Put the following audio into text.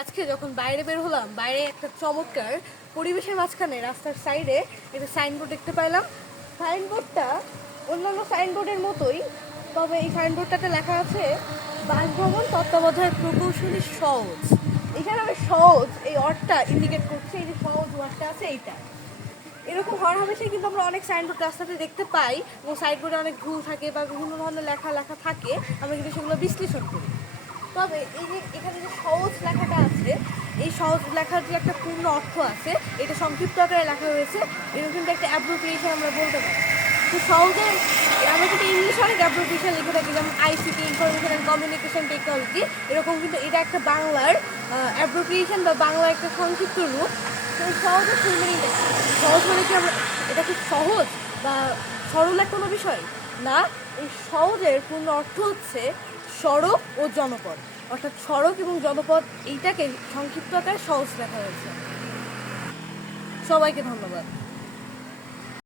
আজকে যখন বাইরে বের হলাম, বাইরে একটা চমৎকার পরিবেশের মাঝখানে রাস্তার সাইডে একটা সাইনবোর্ড দেখতে পাইলাম। সাইনবোর্ডটা অন্যান্য সাইনবোর্ডের মতোই, তবে এই সাইনবোর্ডটাতে লেখা আছে বাসভবন তত্ত্বাবধায়ক প্রকৌশলী সওজ। এখানে আমি সওজ এই অর্থটা ইন্ডিকেট করছি, এই যে সওজ ওয়ার্ডটা আছে এইটা। এরকম হওয়ার হামেশাই কিন্তু আমরা অনেক সাইনবোর্ড রাস্তাতে দেখতে পাই, এবং সাইনবোর্ডে অনেক ভুল থাকে বা বিভিন্ন ধরনের লেখা থাকে, আমরা কিন্তু সেগুলো বিশ্লেষণ করি। তবে এই যে এখানে যে সহজ লেখাটা আছে, এই সহজ লেখার যে একটা পূর্ণ অর্থ আছে, এটা সংক্ষিপ্ত আকারে লেখা হয়েছে। এরকম কিন্তু একটা অ্যাব্রিভিয়েশন আমরা বলতে পারি। তো সহজে আমরা কিন্তু ইংলিশে অনেক অ্যাব্রিভিয়েশন লিখে থাকি, যেমন ICT, information and communication technology. এরকম কিন্তু এটা একটা বাংলার অ্যাব্রিভিয়েশন বা বাংলার একটা সংক্ষিপ্ত রূপ। তো এই সহজের ফুল মিনিংটা কি? সহজ মানে কি আমরা এটা খুব সহজ বা সরল একটা কোনো বিষয় না। এই সহজের পূর্ণ অর্থ হচ্ছে সড়ক ও জনপদ, অর্থাৎ সড়ক এবং জনপদ এইটাকে সংক্ষিপ্ত আকারে সহজ লেখা হয়েছে। সবাইকে ধন্যবাদ।